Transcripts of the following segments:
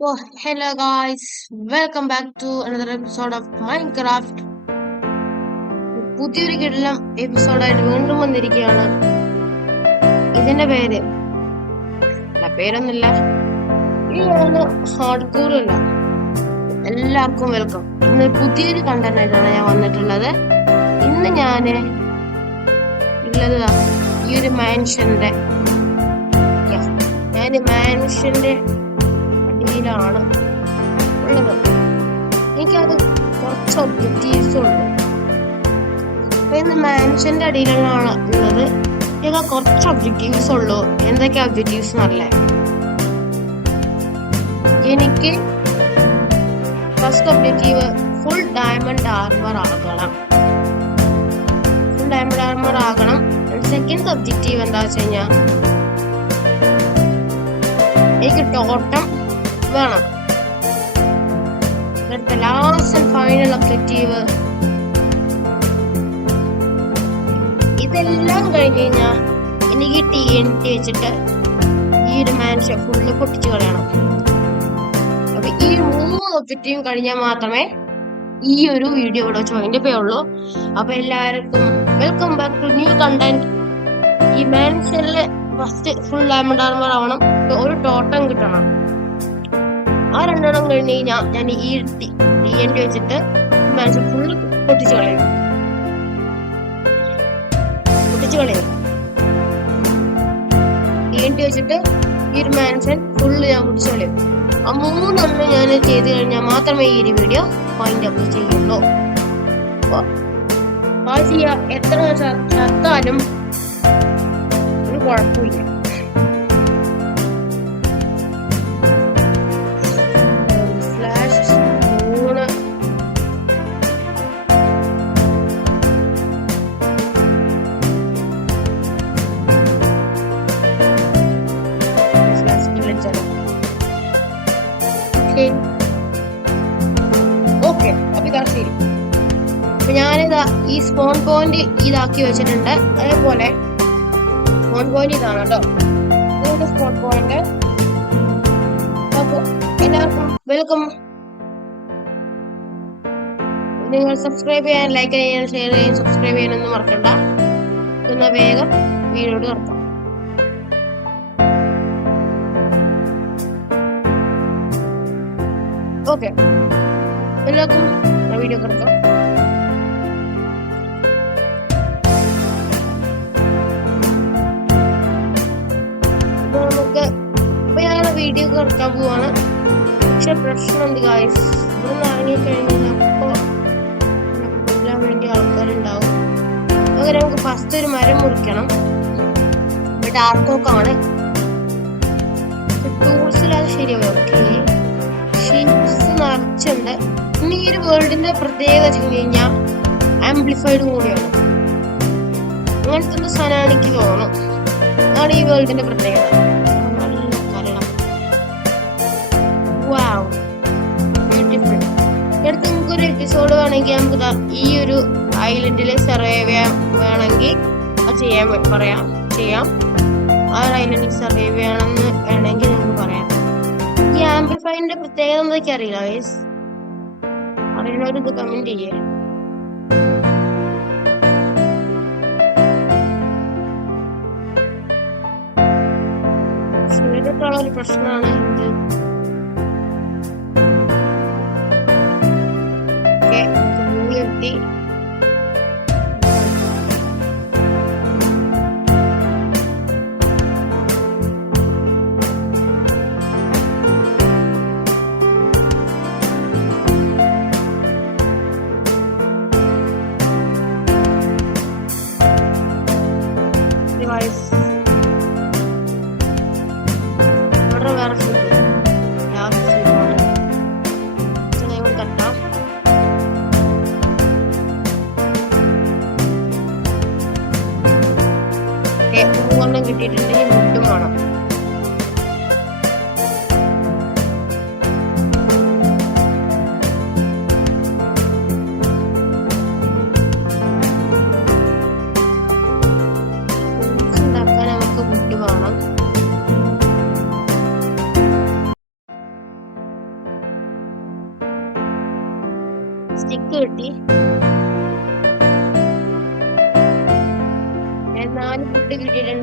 Oh, hello guys, welcome back to another episode of Minecraft. പുതിയൊരു കിടിലം എപ്പിസോഡായിട്ട് വീണ്ടും വന്നിരിക്കുകയാണ്. ഇതിന്റെ പേരൊന്നുമില്ല, ഈ ഹാർഡ് കോറല്ല. എല്ലാവർക്കും വെൽക്കം. ഇന്ന് പുതിയൊരു കണ്ടന്റ് ആയിട്ടാണ് ഞാൻ വന്നിട്ടുള്ളത്. ഇന്ന് ഞാന് ഉള്ളത് ഈ ഒരു മാൻഷന്റെ അടിയിലാണ് ഉള്ളത്. എനിക്കത് കുറച്ച് ഒബ്ജക്റ്റീവ്സ് ഉണ്ട്. അപ്പൊ ഇന്ന് മാൻഷന്റെ അടിയിലാണ് ഉള്ളത്. എനിക്ക് കുറച്ച് ഒബ്ജക്റ്റീവ്സ് ഉള്ളൂ. എന്തൊക്കെ ഒബ്ജക്റ്റീവ്സ് എന്നല്ലേ? എനിക്ക് first objective full diamond armour ആകണം. സെക്കൻഡ് ഒബ്ജക്റ്റീവ് എന്താ വെച്ച് കഴിഞ്ഞാൽ എനിക്ക് ടോട്ടം വേണം. ലാസ്റ്റ് ആൻഡ് ഫൈനൽ ഒബ്ജക്റ്റീവ് ഇതെല്ലാം കഴിഞ്ഞ് കഴിഞ്ഞാൽ എനിക്ക് TNT വെച്ചിട്ട് ഈ ഒരു മാൻഷൻ ഫുള്ള് പൊട്ടിച്ചു കളയണം. അപ്പൊ ഈ 3 ഒബ്ജക്റ്റീവ് കഴിഞ്ഞാൽ മാത്രമേ ഈ ഒരു വീഡിയോ ഇവിടെ ജോയിന്റ് ചെയ്യുള്ളൂ. അപ്പൊ എല്ലാവർക്കും welcome back to new content. ഈ മാൻഷനില് ഫസ്റ്റ് ഫുൾ ഡയമണ്ട് ആർമർ ആവണം. ഒരു ടോട്ടം കിട്ടണം. ആ 2 കഴിഞ്ഞ് കഴിഞ്ഞാൽ ഞാൻ ഈ TNT വെച്ചിട്ട് മാൻഷൻ ഫുള്ള് പൊട്ടിച്ചു കളയും. TNT വെച്ചിട്ട് ഈ ഒരു മാൻഷൻ ഫുള്ള് ഞാൻ പൊട്ടിച്ചു കളയും. ആ 3 ഞാൻ ചെയ്ത് കഴിഞ്ഞാൽ മാത്രമേ ഈ ഒരു വീഡിയോ ഫൈൻഡ് അപ്പ് ചെയ്യുള്ളൂ. എത്ര ചത്താലും ഒരു കുഴപ്പമില്ല. ഓക്കെ, അപ്പൊ ഇതാ ശരി. അപ്പൊ ഞാനിതാ ഈ സ്പോൺ പോയിന്റ് ഇതാക്കി വെച്ചിട്ടുണ്ട്. അതേപോലെ സ്പോൺ പോയിന്റ് ഇതാണ് കേട്ടോ, സ്പോൺ പോയിന്റ്. അപ്പൊ എല്ലാവർക്കും വെൽക്കം. നിങ്ങൾ സബ്സ്ക്രൈബ് ചെയ്യാൻ, ലൈക്ക് ചെയ്യാൻ, ഷെയർ ചെയ്യാൻ, സബ്സ്ക്രൈബ് ചെയ്യാനൊന്നും മറക്കണ്ട. എന്നാ വേഗം വീഡിയോ നിർത്താം. ഓക്കെ, എല്ലാവർക്കും വീഡിയോ കിടക്കാം. അപ്പൊ ഞാൻ വീഡിയോ കിടക്കാൻ പോവാണ്. പക്ഷെ പ്രശ്നമുണ്ട് ഗായ്സ്, ഇവിടുന്ന് ഇറങ്ങിക്കഴിഞ്ഞാൽ അപ്പൊ കൊല്ലാൻ വേണ്ടി ആൾക്കാരുണ്ടാവും. അങ്ങനെ നമുക്ക് ഫസ്റ്റ് ഒരു മരം മുറിക്കണം. ഡാർക്കോക്കാണ് ടൂൾസിലത് ശരിയാവും. ഓക്കെ, നിറച്ചുണ്ട്. ഇനി ഈ ഒരു വേൾഡിന്റെ പ്രത്യേകത വെച്ച് കഴിഞ്ഞാൽ ആംപ്ലിഫൈഡും കൂടിയാണ്. അങ്ങനത്തെ ഒരു സാധനമാണ് എനിക്ക് തോന്നുന്നു. അതാണ് ഈ വേൾഡിന്റെ പ്രത്യേകത. നല്ല കരണം. വാവ്, ബ്യൂട്ടിഫുൾ. അടുത്ത് നമുക്കൊരു എപ്പിസോഡ് വേണമെങ്കിൽ നമുക്ക് ഈ ഒരു ഐലൻഡില് സർവൈവ് ചെയ്യാൻ വേണമെങ്കിൽ അത് ചെയ്യാം. ആ ഒരു ഐലൻഡിൽ സർവൈവ് ചെയ്യണമെന്ന് വേണമെങ്കിൽ നമുക്ക് പറയാം. ഈ ആംപ്ലിഫൈന്റെ പ്രത്യേകത എന്തൊക്കെ അറിയില്ല ഗൈസ്? അറിയുന്നവർ ഇത് കമന്റ് ചെയ്യേ. ഇതൊക്കെയുള്ള ഒരു പ്രശ്നമാണ് ഇത്. നിർത്തി കിട്ടിയിട്ടുണ്ടെങ്കിൽ മുട്ടും വേണം. ഉണ്ടാക്കാൻ നമുക്ക് മുട്ട് വേണം.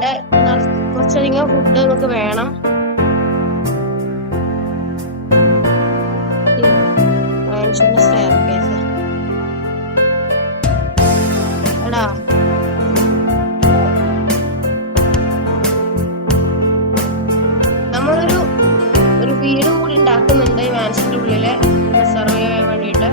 വേണ്ട കുറച്ചധികം ഫുഡ് നമുക്ക് വേണം. എടാ നമ്മളൊരു വീടും കൂടി ഉണ്ടാക്കുന്നുണ്ട് ഈ മാൻഷന്റെ ഉള്ളില് സർവൈവ് ചെയ്യാൻ വേണ്ടിയിട്ട്.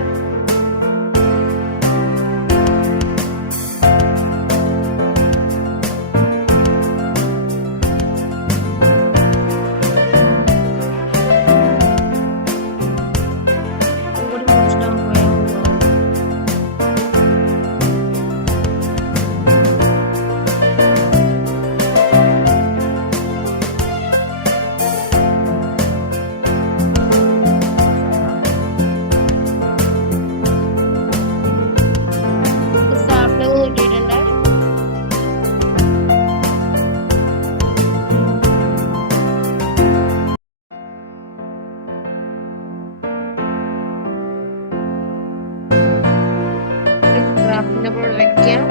വെക്കാം.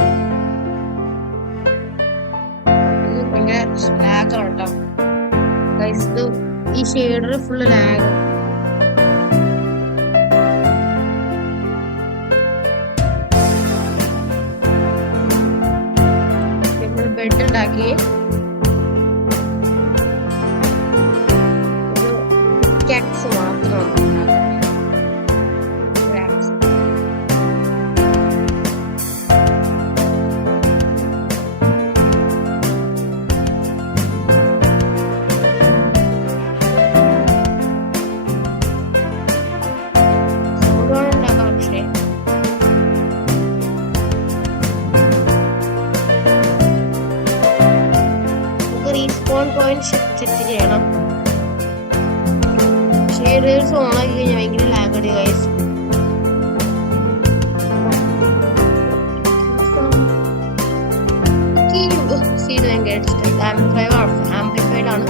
ലാഗാണ് കേട്ടോ ഈ ഷെയ്ഡർ ഫുള്ള് ലാഗ്. ബെഡ് ഉണ്ടാക്കി പിക്കാക്സ് മാത്രമാണ്. സെറ്റ് ചെയ്യണം. ഷെയ്ഡേഴ്സ് ഓണാക്കി കഴിഞ്ഞാൽ ഭയങ്കര ലാഗടി ഗൈസ്. ആംപ്ലിഫൈഡ് ആണ്.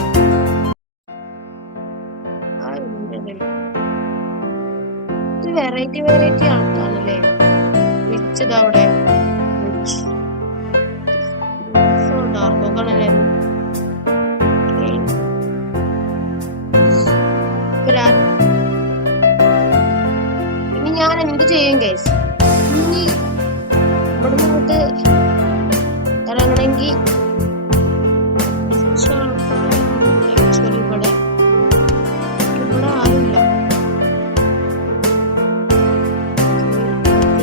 വെറൈറ്റി ആൾക്കാണല്ലേ വെച്ചത് അവിടെ. ഡാർക്കോക്കാണല്ലേ. ഇനി ഞാൻ എന്ത് ചെയ്യും ഗൈസ്? ഇനി ഇവിടെ നമുക്ക് ഇറങ്ങണമെങ്കിൽ ഇവിടെ ആരുമില്ല.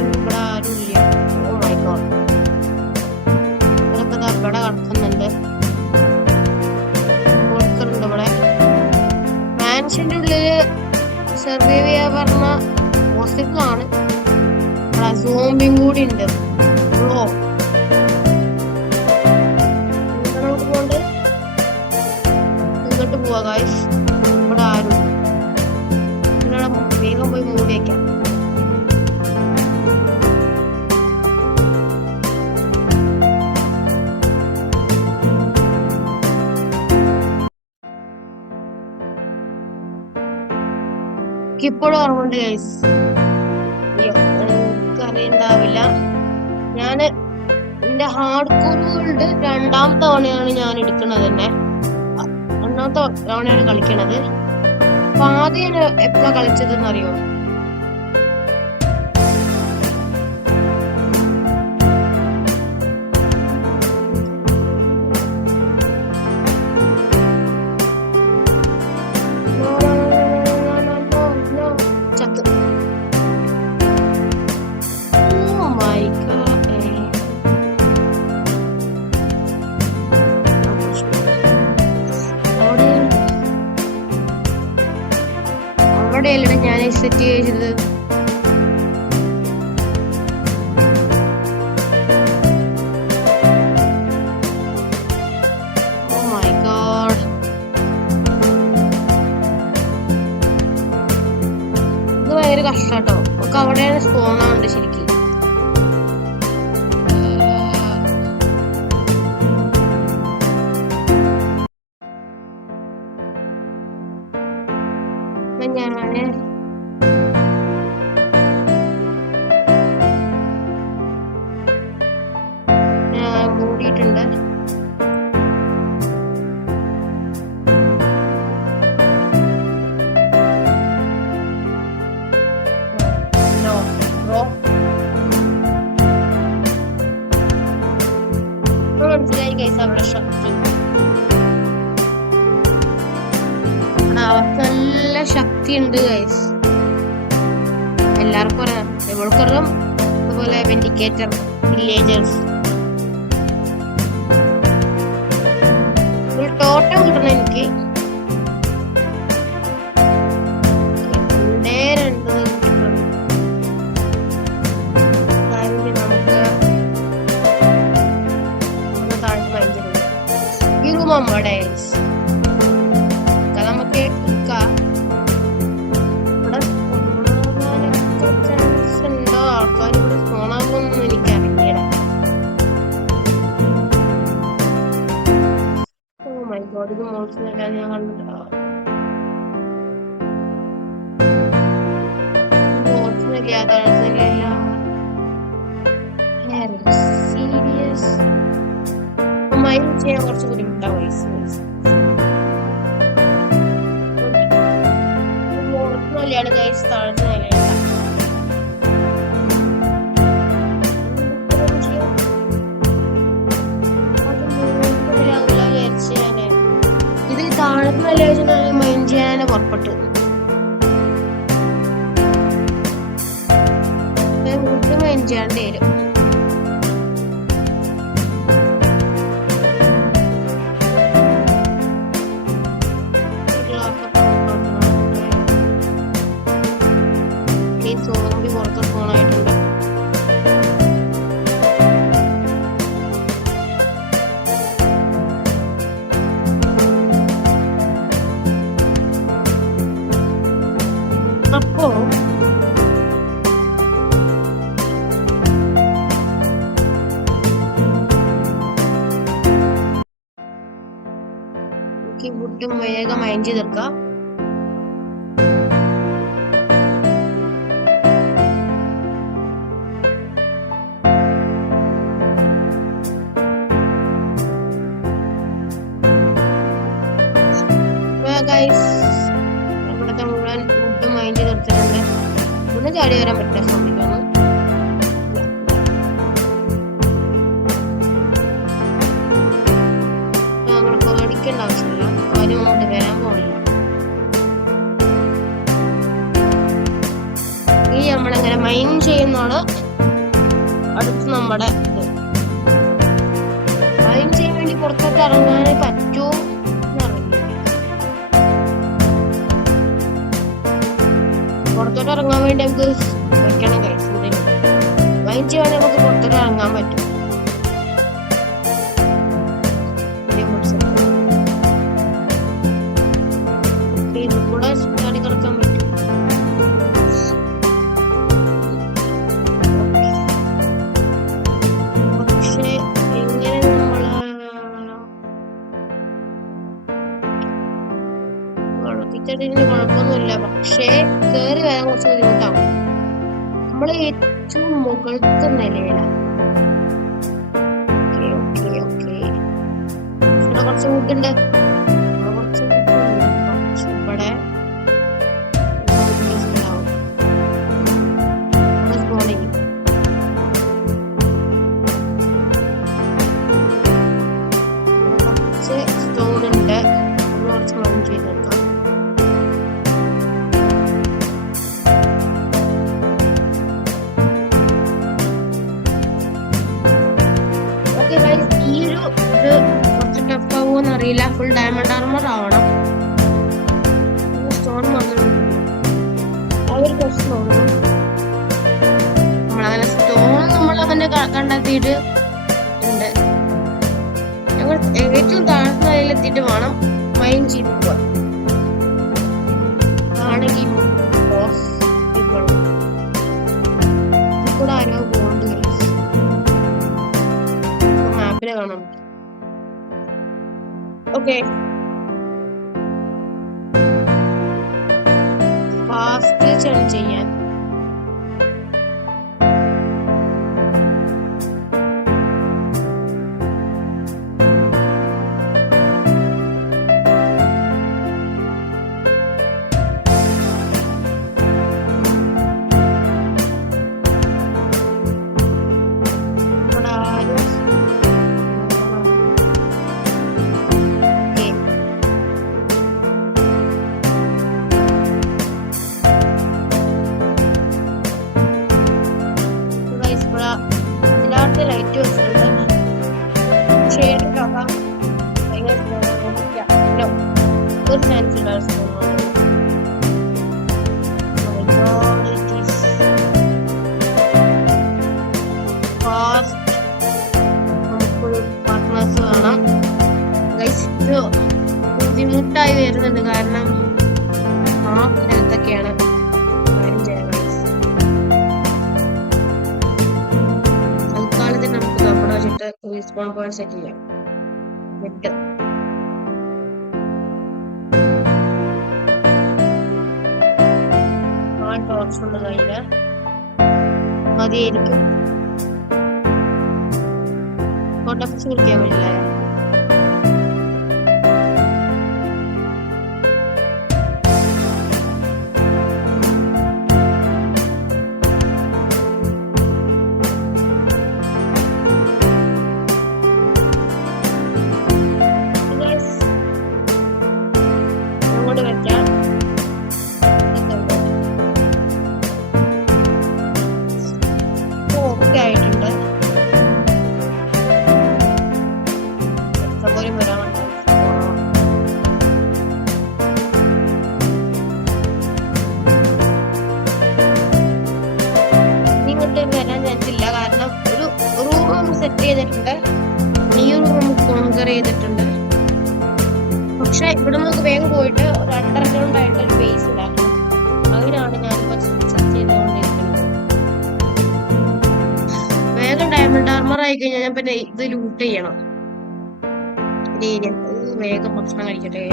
ഇവിടെ ആരുമില്ല. ഓ മൈ ഗോഡ്, ഇതൊക്കെ ഇവിടെ കിടക്കുന്നുണ്ട്. കൊടുക്കുന്നുണ്ട് ഇവിടെ. മാൻഷന്റെ ഉള്ളില് സർവൈവ് ചെയ്യാൻ പറഞ്ഞ പോസിബിൾ ആണ്. സോംബിയും കൂടി ഉണ്ട്. ഇങ്ങോട്ട് പോവാ ഗൈസ്. ഇവിടെ ആരും ഇവിടെ വേഗം പോയി മൂടി വയ്ക്കാം. ഇപ്പോഴും ഓർമ്മയുണ്ട് ഗൈസ്. എനിക്കറിയണ്ടാവില്ല. ഞാന് എന്റെ ഹാർഡ് കോർ വേൾഡ് 2ാം തവണയാണ് ഞാൻ എടുക്കുന്നത് തന്നെ. 2ാമത്തെ തവണയാണ് കളിക്കണത്. അപ്പൊ ആദ്യം ഞാൻ എപ്പോഴാ കളിച്ചതെന്ന് അറിയോ? അവിടെയല്ലേ ഞാൻ സെറ്റ് ചെയ്തത്. ഓ മൈ ഗോഡ്, ഇത് ഭയങ്കര കഷ്ടാട്ടോ. ഒക്കെ അവിടെയാണ് സ്പോൺ ആവണ്ടേ ശരിക്കും. ഞാൻ മൂടിയിട്ടുണ്ട്. ശക്തി ഉണ്ട് ഗൈസ്. എല്ലാവർക്കും അറിയാം, നമ്മൾക്കറിയാം. അതുപോലെ വെൻഡിക്കേറ്റർ, വില്ലേജേഴ്സ്. ഒരു ടോട്ടം കിട്ടണം എനിക്ക്. നമ്മുടെ നമുക്ക് ചാൻസ് ഉണ്ടോ? ആൾക്കാർ ഇവിടെ പോണാകുമെന്നൊന്നും എനിക്കറിയില്ല. ഓ മൈ ഗോഡ്, ഇത് മോൾസിനല്ല ഞാൻ കണ്ടില്ല. സീരിയസ് മൈൻഡ് ചെയ്യാൻ കുറച്ച് ബുദ്ധിമുട്ടാണ്. മോളൊന്നുമല്ലാണ് ഗൈസ്, താഴ്ന്ന നിലയില്ല. ഇത് താഴ്ന്ന നില മൈൻഡ് ചെയ്യാൻ പുറപ്പെട്ടു. മൈൻഡ് ചെയ്യാണ്ട് വരും. സോംബി പുറത്ത് ഫോണായിട്ടുണ്ട്. അപ്പോ വുഡും വേഗം മൈൻഡ് ചെയ്തെടുക്കാം. ഇവിടത്തെ മുഴുവൻ വുഡ് മൈൻഡ് ചെയ്തെടുത്തിട്ടുണ്ട്. ഒന്ന് ചാടി വരാൻ പറ്റില്ല സോംബിക്കൊന്നും. നമ്മൾ പേടിക്കേണ്ട ആവശ്യമില്ല, ആരും അങ്ങോട്ട് വരാൻ പോണില്ല. ഈ നമ്മളെങ്ങനെ മൈൻഡ് ചെയ്യുന്നതാണ് അടുത്ത് നമ്മുടെ ഇത്. മൈൻഡ് ചെയ്യാൻ വേണ്ടി പുറത്തോട്ട് ഇറങ്ങാനേ പറ്റുമോ എന്നറിയില്ല. പുറത്തോട്ട് ഇറങ്ങാൻ വേണ്ടി നമുക്ക് വെക്കണം ഗൈസ്. മൈൻഡ് ചെയ്യുവാണെങ്കിൽ നമുക്ക് പുറത്തോട്ട് ഇറങ്ങാൻ പറ്റും. ഇത് കൂടെ ചാടി കിടക്കാൻ പറ്റും. പക്ഷെ എങ്ങനെ നമ്മള് വെള്ളത്തിച്ചടിന് കുഴപ്പമൊന്നുമില്ല. പക്ഷേ കയറി വരാൻ കുറച്ച് ബുദ്ധിമുട്ടാവും. നമ്മള് ഏറ്റവും മുകളിലത്തെ നിലയിലാണ്. ഇവിടെ കുറച്ച് വുഡുണ്ട്. ഇവിടെ കുറച്ച് സ്റ്റോൺ ഉണ്ട്. കുറച്ച് മൈൻഡ് ചെയ്തെടുക്കാം. ഈ ഒരു ഇത് കുറച്ച് ടഫ് ആവുമെന്ന് അറിയില്ല. ഫുൾ ഡയമണ്ട് ആർമർ ആവണം. സ്റ്റോൺ മാത്രമേ ഒരു പ്രശ്നമുള്ളൂ. നമ്മളങ്ങനെ സ്റ്റോൺ നമ്മളങ്ങനെ കണ്ടെത്തിയിട്ട് ഉണ്ട്. ഞങ്ങൾ ഏറ്റവും താഴ്ന്ന നിലയിലെത്തിയിട്ട് വേണം മൈൻഡ് ചെയ്ത് പോവാൻ. ആണെങ്കിൽ കൂടെ ആരോ ബോണ്ട് മാപ്പില് കാണാൻ പറ്റും. ഓക്കെ, ഫാസ്റ്റ് ചൺ ചെയ്യാൻ No, good chance it is. Oh my god, it is fast. നമുക്കൊരു പാർട്ട്നേഴ്സ് വേണം ഗൈസ്. ഇത് ബുദ്ധിമുട്ടായി വരുന്നുണ്ട് കാരണം ഹാഫ് ഹെൽത്ത് ഒക്കെയാണ് കാര്യം ചെയ്യാൻ ഗൈസ്. തൽക്കാലത്തിന് നമുക്ക് നമ്മുടെ വെച്ചിട്ട് റീസ്പോൺ പോയിന്റ് സെറ്റ് ചെയ്യാം. വിട്ട് ടോർച്ചുള്ള കയ്യില് മതിയായിരിക്കും. കോട്ടഫിക്സ് കുടിക്കാൻ പറ്റില്ല. അങ്ങോട്ട് വെക്കാം. ഓക്കെ ആയിട്ടുണ്ട്. പോലും വരാൻ ഇങ്ങോട്ട് വരാൻ ചാൻസില്ല കാരണം ഒരു റൂം സെറ്റ് ചെയ്തിട്ടുണ്ട്. ഈ റൂം കോൺകർ ചെയ്തിട്ടുണ്ട്. പക്ഷെ ഇവിടെ നമുക്ക് വേഗം പോയിട്ട് ഒരു അണ്ടർഗ്രൗണ്ട് ആയിട്ട് ഒരു ബേസ് ഉണ്ടാക്കണം. അതിനാണ് ഞാനിപ്പോ സെറ്റ് ചെയ്തുകൊണ്ടിരിക്കുന്നത്. വേഗം ഡയമണ്ട് ആർമർ ആയി കഴിഞ്ഞാൽ ഞാൻ പിന്നെ ഇത് ലൂട്ട് ചെയ്യണം. വേഗം ഭക്ഷണം കഴിക്കട്ടെ.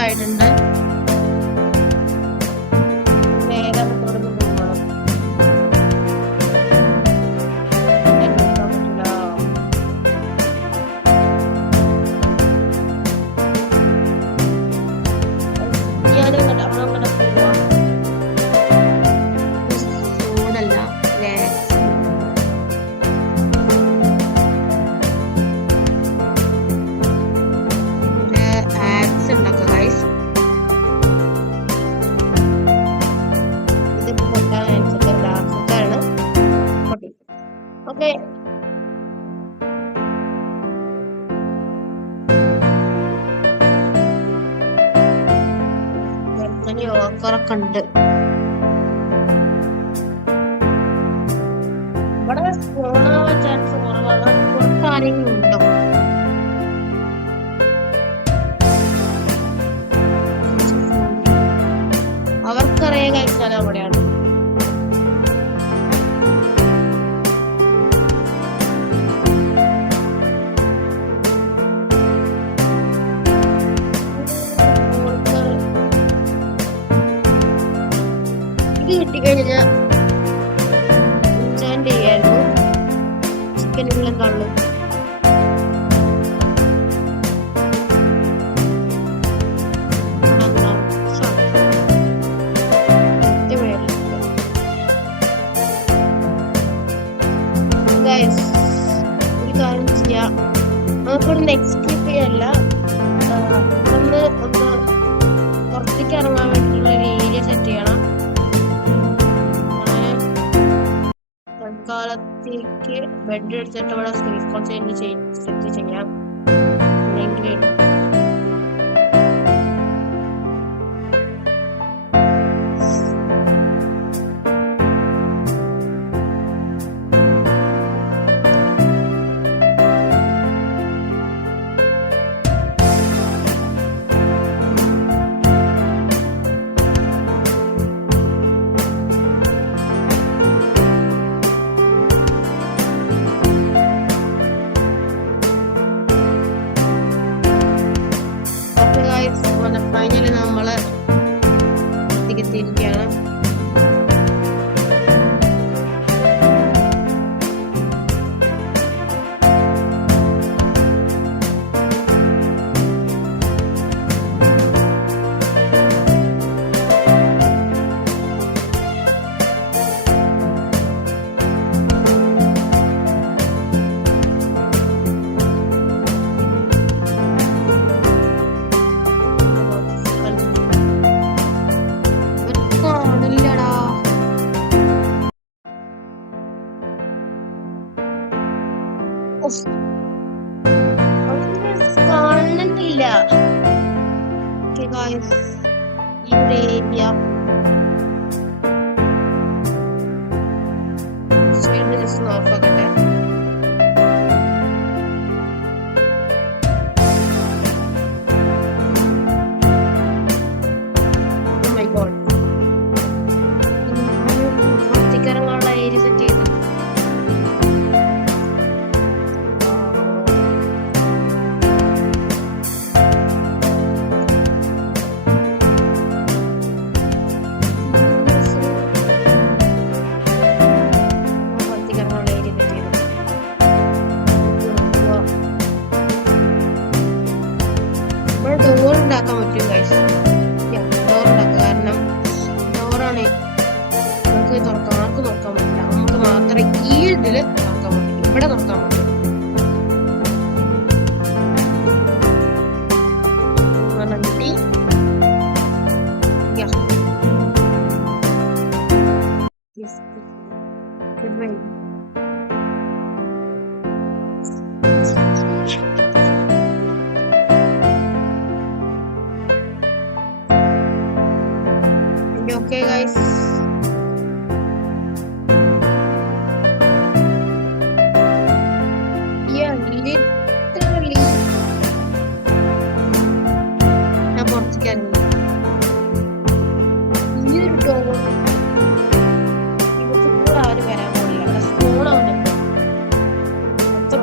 ആയിട്ടുണ്ട്. വേഗം തുടർന്ന് പോകണം. ഞാനിങ്ങോട്ട് നമ്മളങ്ങനെ പോവാം. സോഡല്ല ആക്സ് ഉണ്ടാക്കുക ഗൈസ്. ഇത് പൊട്ടാൻ അനുസരിച്ച് ലാസ്റ്റത്താണ് പൊട്ടി. ഓക്കെ ഓക്കറൊക്കെ ഉണ്ട്. ഇവിടെ സ്പോണാവാൻ ചാൻസ് കുറവാണ്. പുറത്താരെങ്കിലും ഉണ്ടോ? അവർക്കറിയാൻ കഴിച്ചാൽ അവിടെയാണ്. ഇത് കിട്ടിക്കഴിഞ്ഞാൽ എൻജോയ് ചെയ്യായിരുന്നു. ചിക്കനുള്ള കള്ളു ഒരു കാര്യം ചെയ്യാം. നമുക്കൊരു നെക്സ്റ്റ് ചെയ്യല്ല, ഒന്ന് പുറത്തേക്ക് ഇറങ്ങാൻ വേണ്ടിയിട്ടുള്ള ഒരു ഏരിയ സെറ്റ് ചെയ്യണം. തൽക്കാലത്തേക്ക് ബെഡ് എടുത്തിട്ട് ഇവിടെ സ്പേസ് കുറച്ച് സെറ്റ് ചെയ്യാം. അല്ലെങ്കിൽ ഫൈനലി നമ്മള് എത്തിയിരിക്കുകയാണ്. ഗൈസ് ഈ ഒരു ഏരിയ ജസ്റ്റ് ഓഫാക്കട്ടെ. വൃത്തികരമുള്ള ഏരിയ സെറ്റ് ചെയ്തു. ഡോർ ഉണ്ടാക്കാൻ പറ്റും ഗൈസ്. ഡോർ ഉണ്ടാക്കുക, കാരണം ഡോറാണ് നമുക്ക് ആർക്ക് തുറക്കാൻ പറ്റില്ല. നമുക്ക് മാത്രമേ ഈ ഇതില് തുറക്കാൻ പറ്റും, ഇവിടെ തുറക്കാൻ പറ്റും. Okay guys, yeah, literally ഞാൻ പുറത്തേക്ക് ഇറങ്ങി. ഈ ഒരു ഡോർ ഇവിടുത്തെ കൂടെ ആരും വരാൻ പോകില്ല. സ്പൂൺ ആവുന്നുണ്ട് അത്ര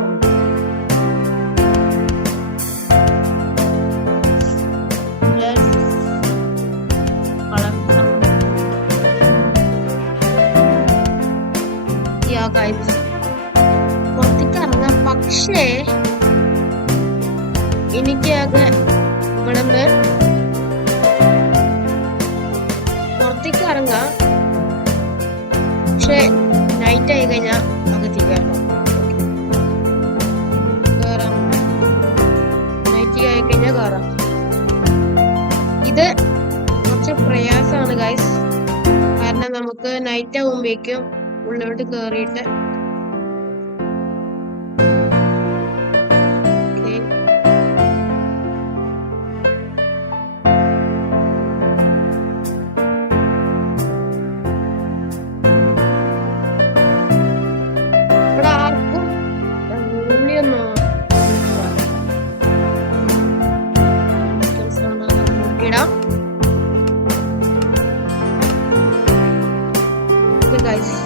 പുറത്തേക്ക് ഇറങ്ങാം. പക്ഷേ എനിക്ക് അത് ഇവിടെ പുറത്തേക്ക് ഇറങ്ങാം. പക്ഷെ നൈറ്റ് ആയി കഴിഞ്ഞാൽ അകത്തേക്ക് കയറണം. കയറാം, നൈറ്റ് ആയി കഴിഞ്ഞാൽ കയറാം. ഇത് കുറച്ച് പ്രയാസമാണ് ഗൈസ്, കാരണം നമുക്ക് നൈറ്റ് ആകുമ്പോഴേക്കും ഉള്ളിലോട്ട് കേറിയിട്ട് ഇവിടെ ആർക്കും ഉള്ളിയൊന്നും നോക്കിയിടാം ഗൈസ്.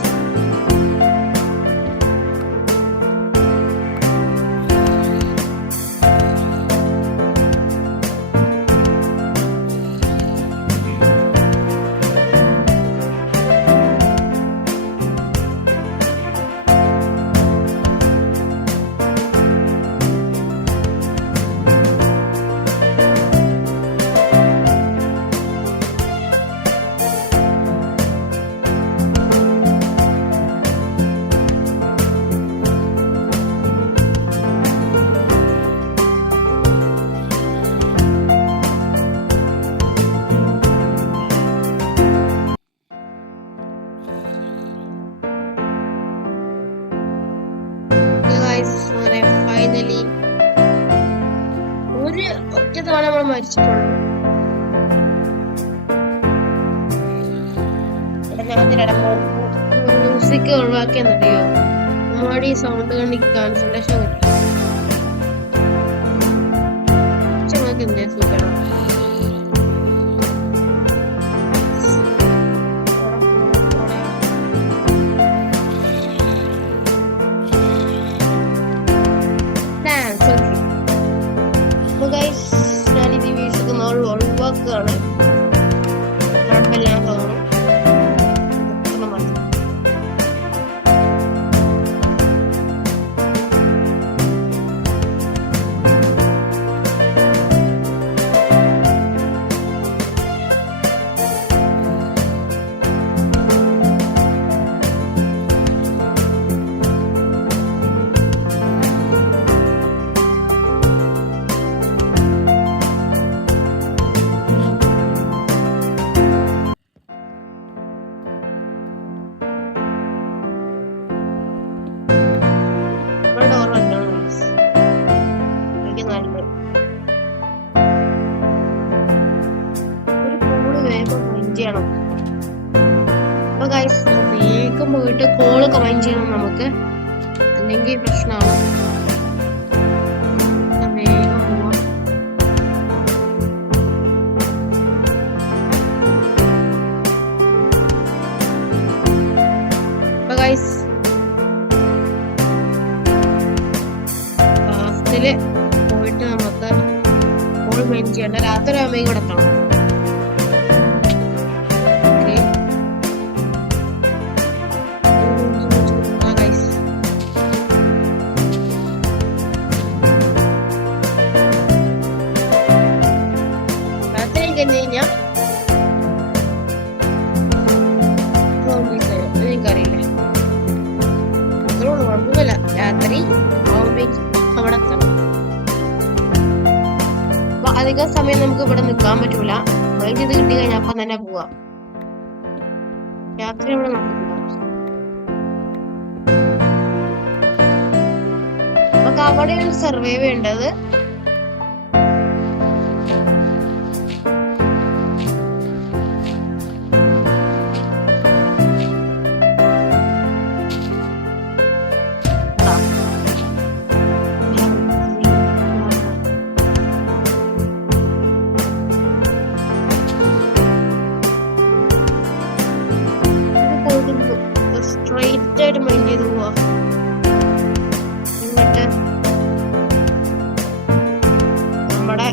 ഫൈനലി ഒരു ഒറ്റ തവണ നമ്മൾ മരിച്ചിട്ടുള്ളൂ. മ്യൂസിക് ഒഴിവാക്കിയെന്നറിയോ? നമ്മുടെ ഈ സൗണ്ട് കണ്ട് കോൺസെൻട്രേഷൻ കിട്ടും. സുഖം ഞാനിത് വീഴ്ചക്ക് ഒഴിവാക്കുകയാണ്. കുഴപ്പമില്ലാന്ന് തോന്നുന്നു. ചെയ്യണം. അപ്പൊ ഗൈസ് വേഗം പോയിട്ട് കോള് കമന്റ് ചെയ്യണം നമുക്ക്, അല്ലെങ്കിൽ പ്രശ്നമാണ്. വേഗം പോവാം. അപ്പൊ ഗൈസ് ക്ലാസ്സില് പോയിട്ട് നമുക്ക് കോൾ കമന്റ് ചെയ്യണ്ട. രാത്രി ആകുമ്പോൾ കൂടെ എത്തണം. കഴിഞ്ഞാൽ എനിക്കറിയില്ല, അത്രയോട് കുഴപ്പമില്ല. രാത്രി അവിടെ എത്തണം. അപ്പൊ അധികം സമയം നമുക്ക് ഇവിടെ നിൽക്കാൻ പറ്റൂല. മൈൻഡ് ചെയ്ത് കിട്ടി കഴിഞ്ഞാൽ അപ്പം തന്നെ പോവാം. രാത്രി ഇവിടെ നടക്കില്ല. നമുക്ക് അവിടെയാണ് സർവൈവ് ചെയ്യേണ്ടത്. സ്ട്രെയിറ്റ് ആയിട്ട് മൈൻഡ് ചെയ്ത് പോവാ. എന്നിട്ട് നമ്മുടെ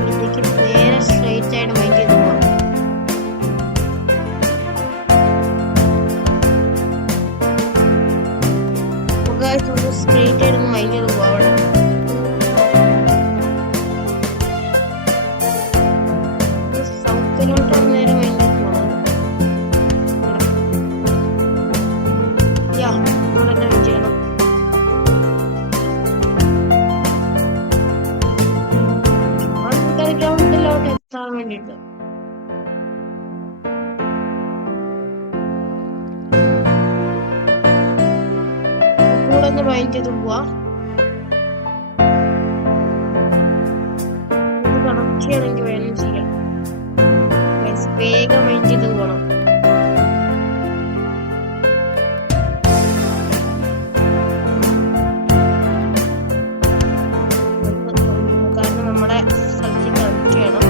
ഇതിലേക്ക് നേരെ സ്ട്രെയിറ്റ് ആയിട്ട് മൈൻഡ് ചെയ്ത് പോവാ. സ്ട്രെയിറ്റ് ആയിട്ട് മൈൻഡ് ചെയ്ത് പോവാ. അവിടെ സൗത്തിലോട്ടാണ് നേരെ മൈൻഡ് ചെയ്ത് പോണത്. ഗ്രൗണ്ടിലോട്ട് എത്താൻ വേണ്ടിട്ട് കൂടെ ഒന്ന് മൈൻഡ് ചെയ്ത് പോവാ. ഇത് കണക്ട് ചെയ്യണമെങ്കിൽ വേണം ചെയ്യാം. വേഗം മൈൻഡ് ചെയ്ത് പോകണം. കാരണം നമ്മുടെ സ്ഥലത്ത് കണക്ട് ചെയ്യണം.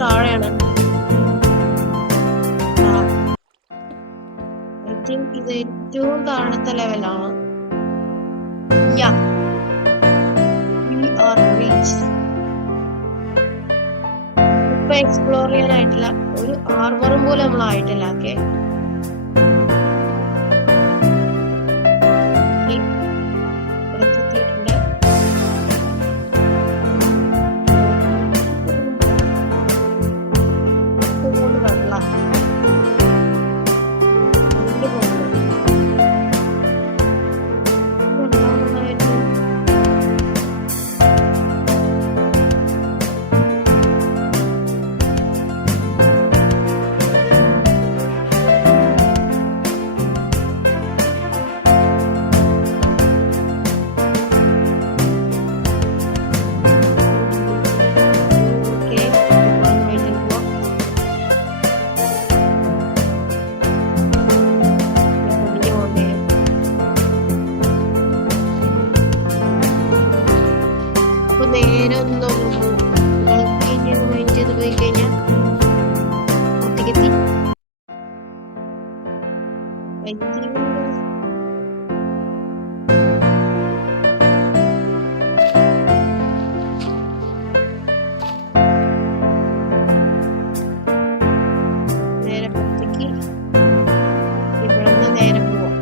താഴെയാണ്. ഐ തിങ്ക് ഇത് ഏറ്റവും താഴത്തെ ലെവലാണ്. ഇപ്പൊ എക്സ്പ്ലോർ ചെയ്യാനായിട്ടില്ല, ഒരു ആർമറും പോലെ നമ്മൾ ആയിട്ടില്ല. ഓക്കെ, നേരെ ഒന്ന് മൈൻഡ് ചെയ്ത് പോയി കഴിഞ്ഞാൽ ഒറ്റയ്ക്കെത്തി. നേരെ പുറത്തേക്ക് ഇവിടെ നിന്ന് നേരെ പോവാം.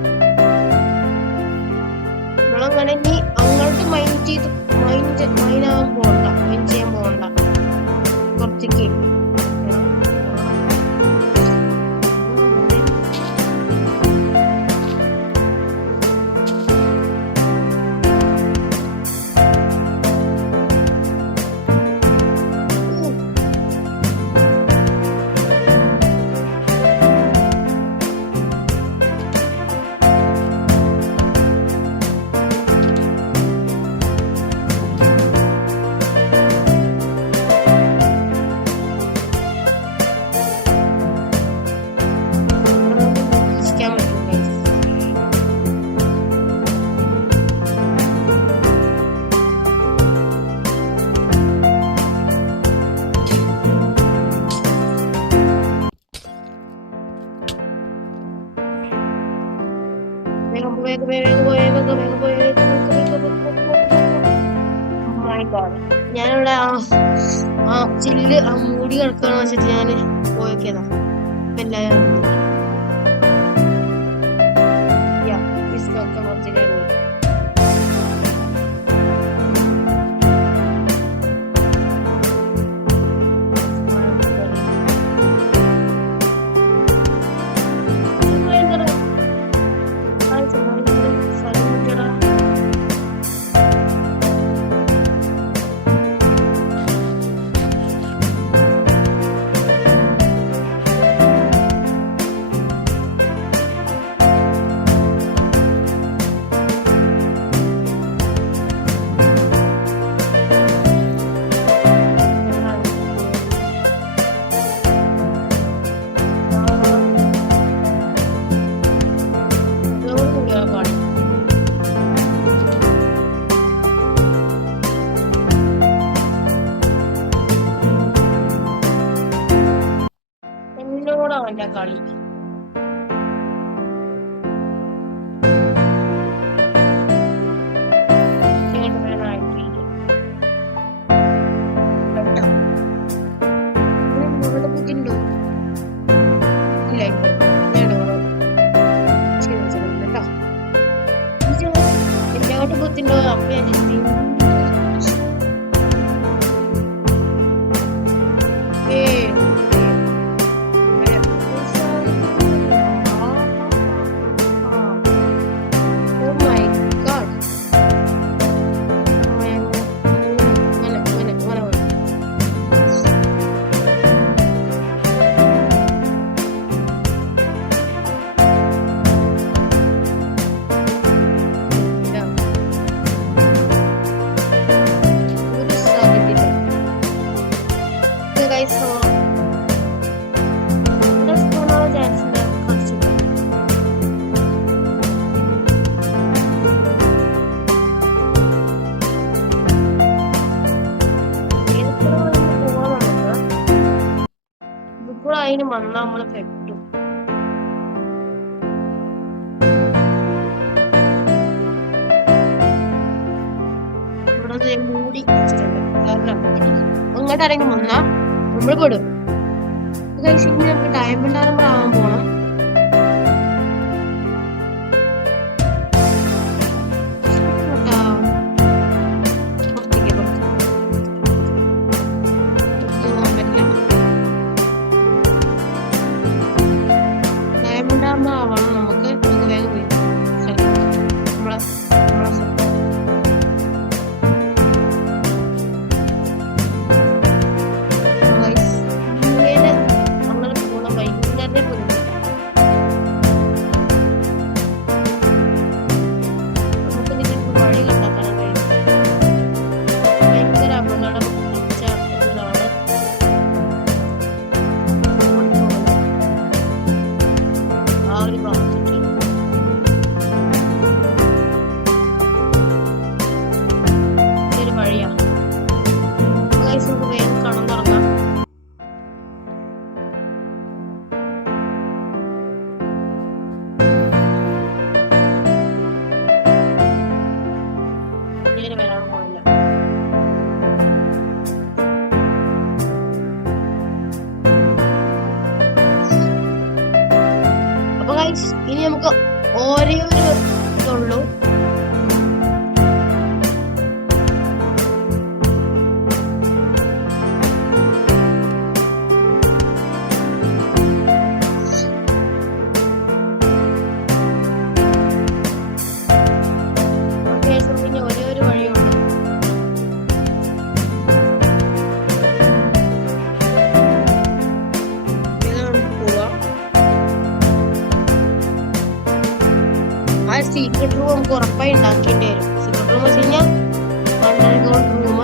ഞാനിവിടെ ആ ചില്ല് മൂടി കിടക്കുകയാണെന്ന് വെച്ചിട്ട് ഞാൻ പോയൊക്കെയതാ. എല്ലാവരും എന്നോടാവന്റെ കളി. എന്നോട് ബുദ്ധിണ്ടോ അപ്പൊ ഞാൻ അതിന് വന്നാ നമ്മള് പെട്ടു. ഇവിടെ മൂടി വെച്ചിട്ടുണ്ട്. കാരണം അങ്ങോട്ട് ആരെങ്കിലും വന്നാ നമ്മള് പെടും. ഇനി നമുക്ക് ഡയമണ്ട് ആർമർ ആവാൻ പോണം. ഇനി നമുക്ക് ഒരേ ഒരു ഇതുള്ളൂ. ഒരേ ഒരു വഴിയുള്ളൂ. ആ സീക്രട്ട് റൂം നമുക്ക് ഉറപ്പായി ഉണ്ടാക്കേണ്ടി വരും. സീക്രട്ട് റൂം വെച്ച് കഴിഞ്ഞാൽ അണ്ടർഗ്രൗണ്ട് റൂം.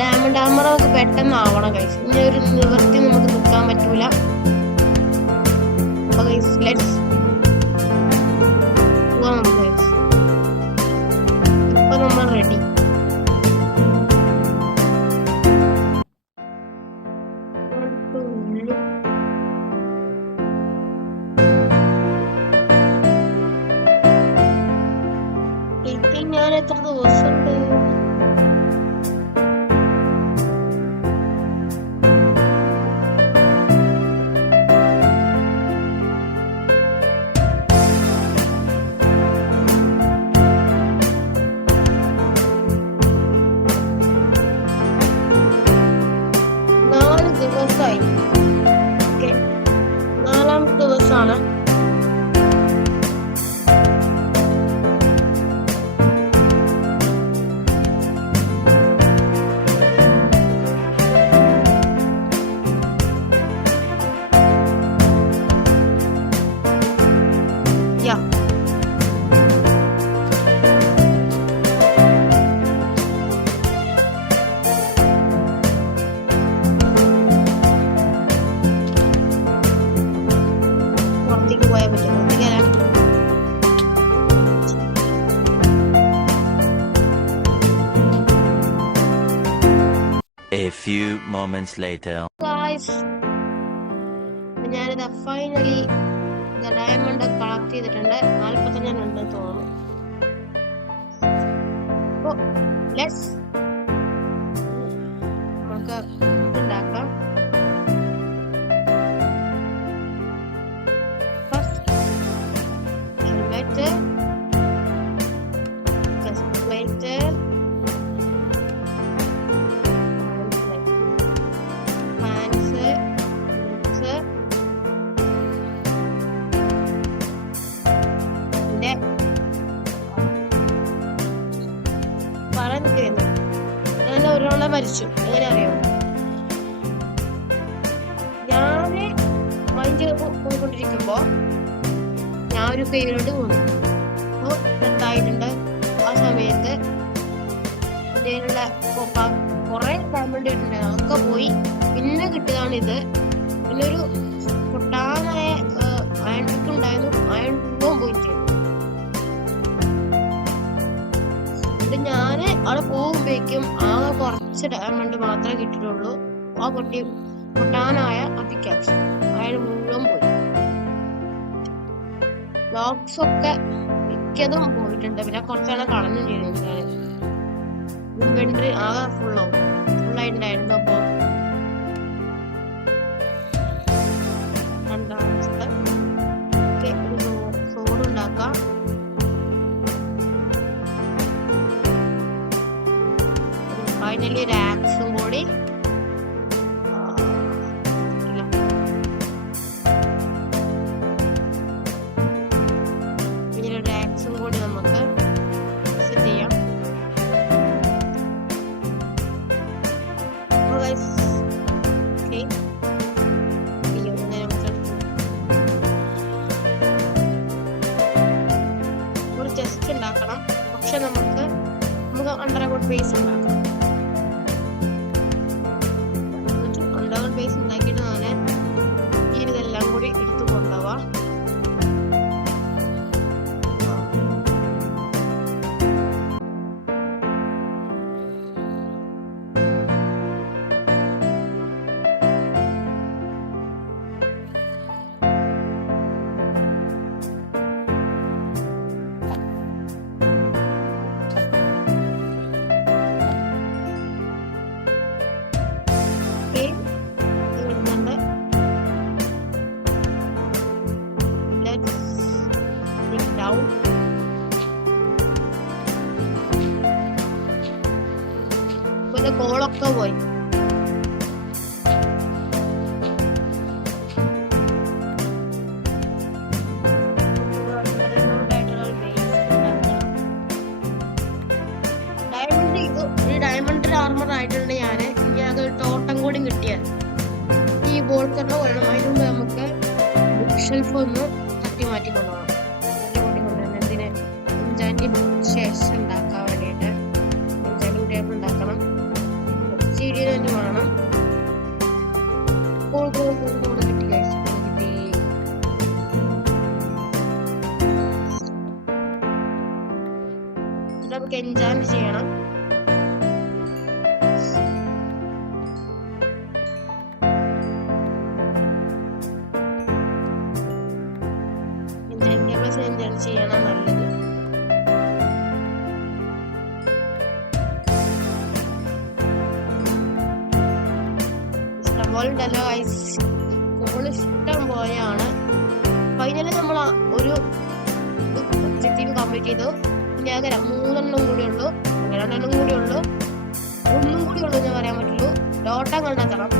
ഡയമണ്ട് ആർമർ നമുക്ക് പെട്ടെന്ന് ആവണം ഗൈസ്. ഇനി ഒരു നിവൃത്തി നമുക്ക് നിൽക്കാൻ പറ്റൂല. അപ്പൊ ഗൈസ് ലെറ്റ്സ് പോവാം നമുക്ക് ഗൈസ്. ഇപ്പൊ നമ്മൾ റെഡി. എത്ര ദിവസമുണ്ട്? ദിവസമായി. ഓക്കെ, 4ാമത്തെ ദിവസമാണ്. പോയാൽ പറ്റും. A few moments later. Guys, ഞാനിതാ ഫൈനലി ഡയമണ്ട് കളക്ട് ചെയ്തിട്ടുണ്ട്. 45 ഉണ്ടെന്ന് തോന്നുന്നു. അപ്പോൾ നമുക്ക് ഉണ്ടാക്കാം. ഞാൻ ഒരാളെ മരിച്ചു. എങ്ങനെ അറിയാം? ഞാന് മൈൻഡ് പോയിക്കൊണ്ടിരിക്കുമ്പോ ഞാൻ ഒരു പേരോട് പോന്നു. അപ്പോൾ ഡെത്തായിട്ടുണ്ട്. ആ സമയത്ത് ഇന്ത്യയിലുള്ള കുറെ ഡയമണ്ട് കിട്ടുന്നുണ്ട്. അതൊക്കെ പോയി. പിന്നെ കിട്ടിയതാണ് ഇത്. പിന്നെ ഒരു പൊട്ടാനായ അയൺ പിക്ക് ഉണ്ടായിരുന്നു. അയൺ പിക്കും പോയി ചെയ്തു. ഞാന് അവിടെ പോകുമ്പോഴേക്കും ആകെ കുറച്ച് ഡയമണ്ട് മാത്രമേ കിട്ടിയിട്ടുള്ളൂ. ആ പൊട്ടാനായ പിക്കാക്സ് അയാൾ മുഴുവൻ പോയി. ബ്ലോക്സ് ഒക്കെ മിക്കതും പോയിട്ടുണ്ട്. പിന്നെ കുറച്ചാണ് കളഞ്ഞും ചെയ്തിട്ടുണ്ട്. ഇൻവെന്ററി ആകെ ഫുള്ളായിട്ടുണ്ടായിരുന്നു. അപ്പൊ രണ്ടാമത്തെ ഒരു സോഡ് ഉണ്ടാക്കാം. ഫൈനലി ഒരു ആക്സും കൂടി നമുക്ക് സെറ്റ് ചെയ്യാം. ഒരു ചെസ്റ്റ് ഉണ്ടാക്കണം. പക്ഷെ നമുക്ക് അണ്ടർഗ്രൗണ്ട് ബേസ് ഉണ്ടാക്കാം. ബേസ് ഉണ്ടാക്കിയിട്ട് ഞാൻ ഇതെല്ലാം കൂടി എടുത്തു കൊണ്ടുപോവാം. കോളൊക്കെ പോയി. ഡയമണ്ട് ആർമർ ആയിട്ടുണ്ട്. ഞാന് ഇനി അത് ടോട്ടം കൂടി കിട്ടിയാൽ ഈ ബോൾക്കറിന് വേണം. അതിന് മുമ്പ് നമുക്ക് ബുക്ക് ഷെൽഫ് ഒന്ന് തട്ടി മാറ്റി കൊണ്ടുപോകണം. എന്തിന് എൻചാന്റിംഗ് ശേഷം ഉണ്ടാക്കാൻ വേണ്ടിയിട്ട് എൻചാന്റിംഗ് ടേബിൾ ഉണ്ടാക്കണം. CD തന്നെ വേണം. കിട്ടി ഗൈസ്. നമുക്ക് എൻജോയ് ചെയ്യണം. എൻജോയ് ചെയ്യണം നല്ലത്. ഉണ്ടല്ലോ ഗൈസ്, കോൾ ഇഷ്ടം പോലെയാണ്. ഫൈനലി നമ്മൾ ഒരു ഒബ്ജക്റ്റീവ് കംപ്ലീറ്റ് ചെയ്തു. ഇനി അങ്ങനെ 3 കൂടി ഉള്ളൂ, 2 കൂടി ഉള്ളൂ, 1 കൂടി ഉള്ളൂ എന്ന് പറയാൻ പറ്റുള്ളൂ. ഡോട്ട കണ്ടെത്തണം.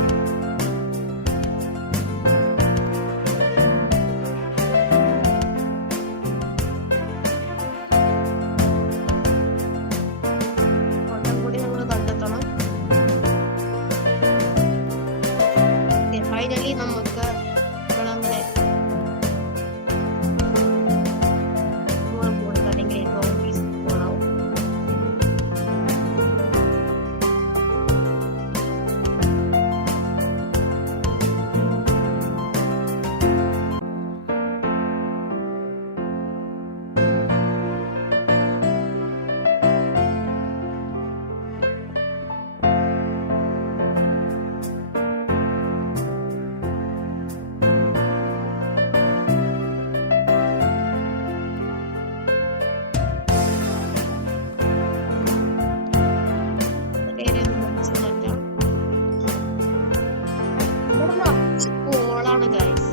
ഫൈനലി നമുക്ക് നമ്മളങ്ങനെ കൊടുക്കണമെങ്കിൽ ഓഫീസ് പോകണം. കോളാണ് ഗൈസ്.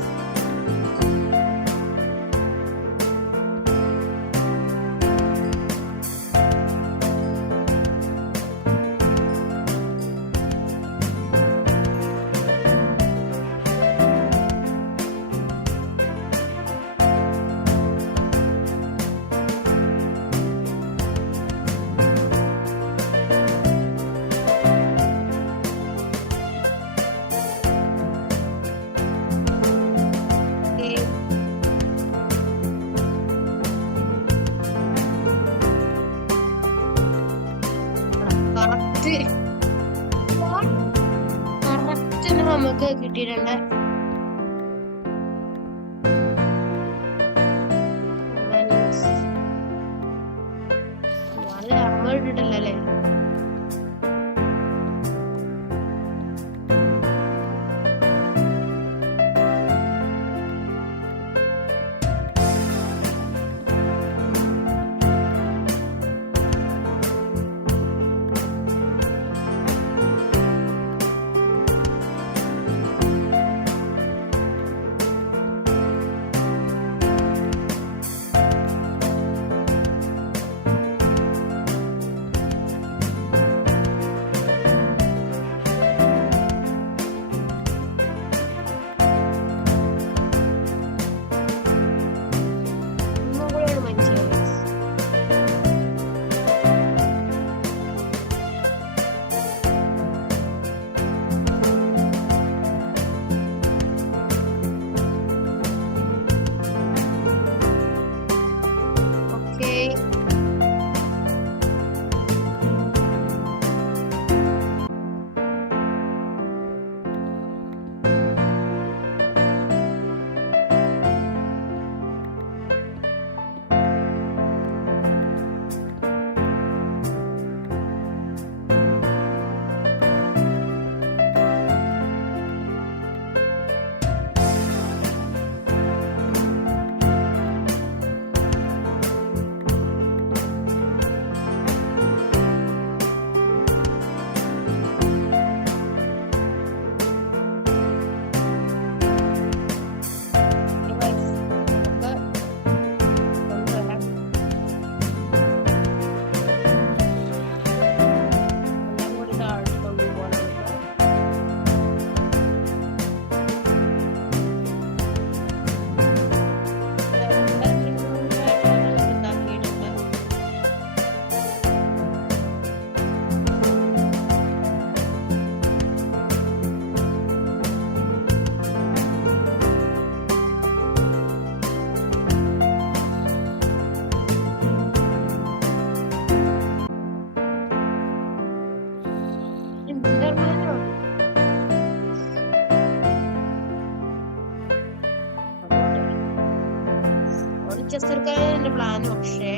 കറക്റ്റ് നമുക്ക് കിട്ടിയിട്ടുണ്ട്. നല്ല അമ്മ ഇട്ടിട്ടില്ലല്ലേ? ചെറുക്കാൻ എന്റെ പ്ലാൻ. പക്ഷേ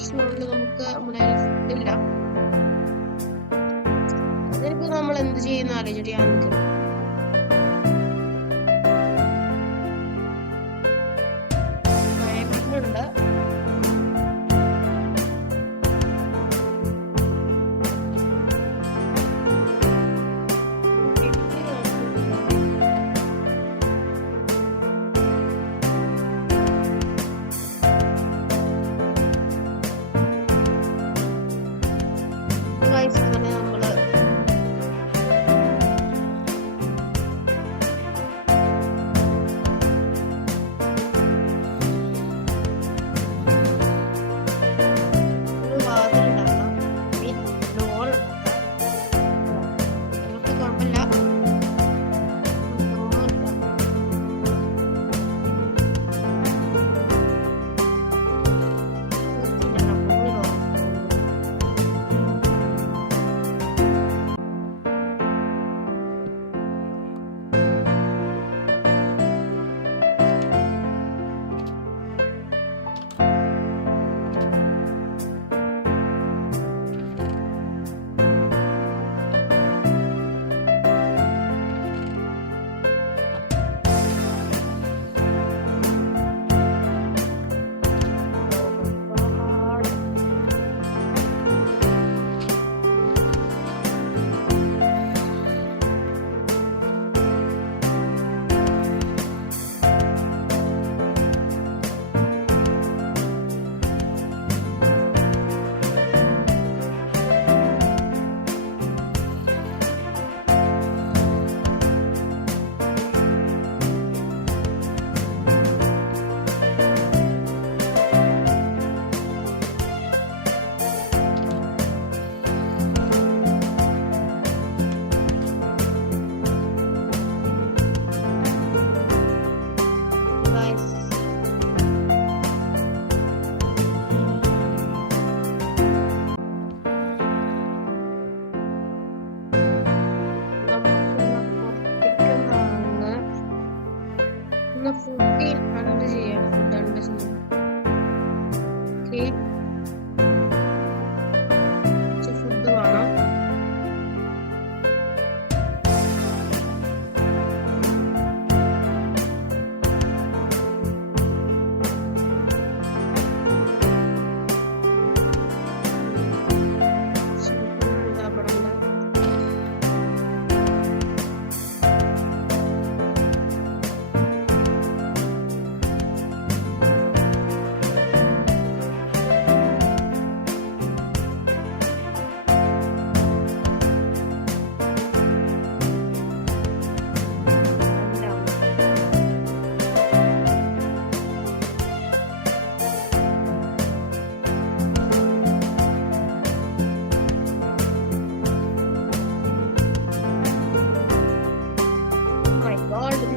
വർഷത്തിനുള്ളിൽ നമുക്ക് നമ്മുടെ ഫുഡില്ല. അതിനിപ്പോ നമ്മൾ എന്ത് ചെയ്യുന്ന ആലോചിച്ചിട്ട് ഞാൻ നിൽക്കുന്നു. ഉണ്ട് നമ്മള്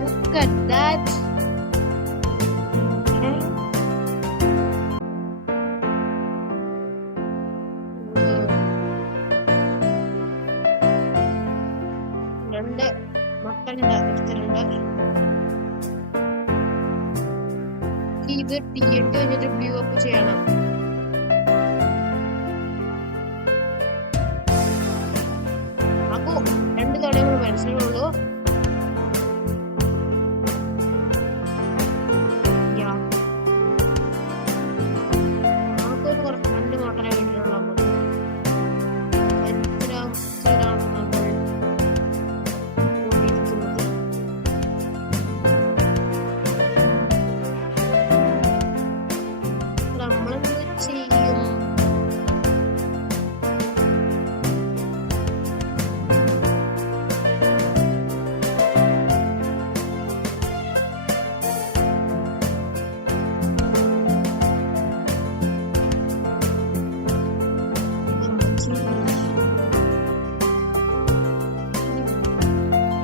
Look at that. Okay. രണ്ട് മക്കളുടെ എടുത്തിട്ടുണ്ട്. ഇത് TNT കഴിഞ്ഞിട്ട് വ്യൂ അപ്പ് ചെയ്യണം. അപ്പോ 2 തവണ നമ്മൾ മനസ്സിലുള്ളൂ.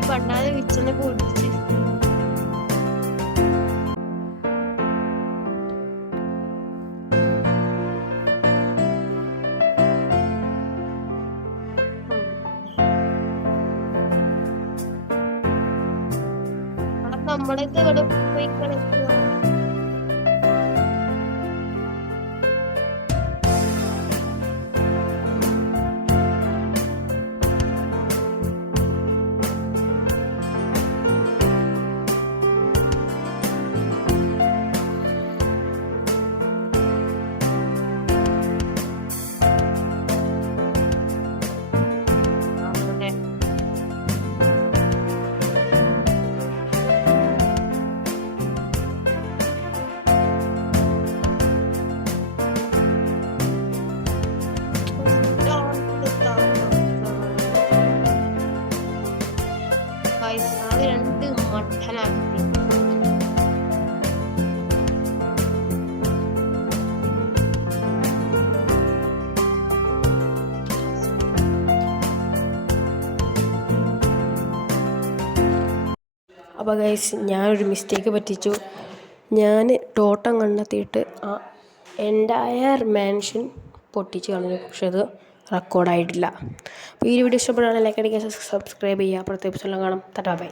പണ്ടാതെ വിച്ചനെ പൊടിച്ച് നമ്മളൊക്കെ ഇവിടെ പോയി കളിക്കുക. അപ്പോൾ ഗൈസ് ഞാനൊരു മിസ്റ്റേക്ക് പറ്റിച്ചു. ഞാൻ ടോട്ടം കണ്ടെത്തിയിട്ട് ആ എൻറ്റയർ മാൻഷൻ പൊട്ടിച്ച് കളഞ്ഞു. പക്ഷെ അത് റെക്കോർഡായിട്ടില്ല. അപ്പോൾ ഈ വീഡിയോ ഇഷ്ടപ്പെടുകയാണെങ്കിൽ ലൈക്ക് അടിക്കുക, സബ്സ്ക്രൈബ് ചെയ്യുക. അപ്പുറത്തെ എപ്പിസോഡിലും കാണാം. Tata bye.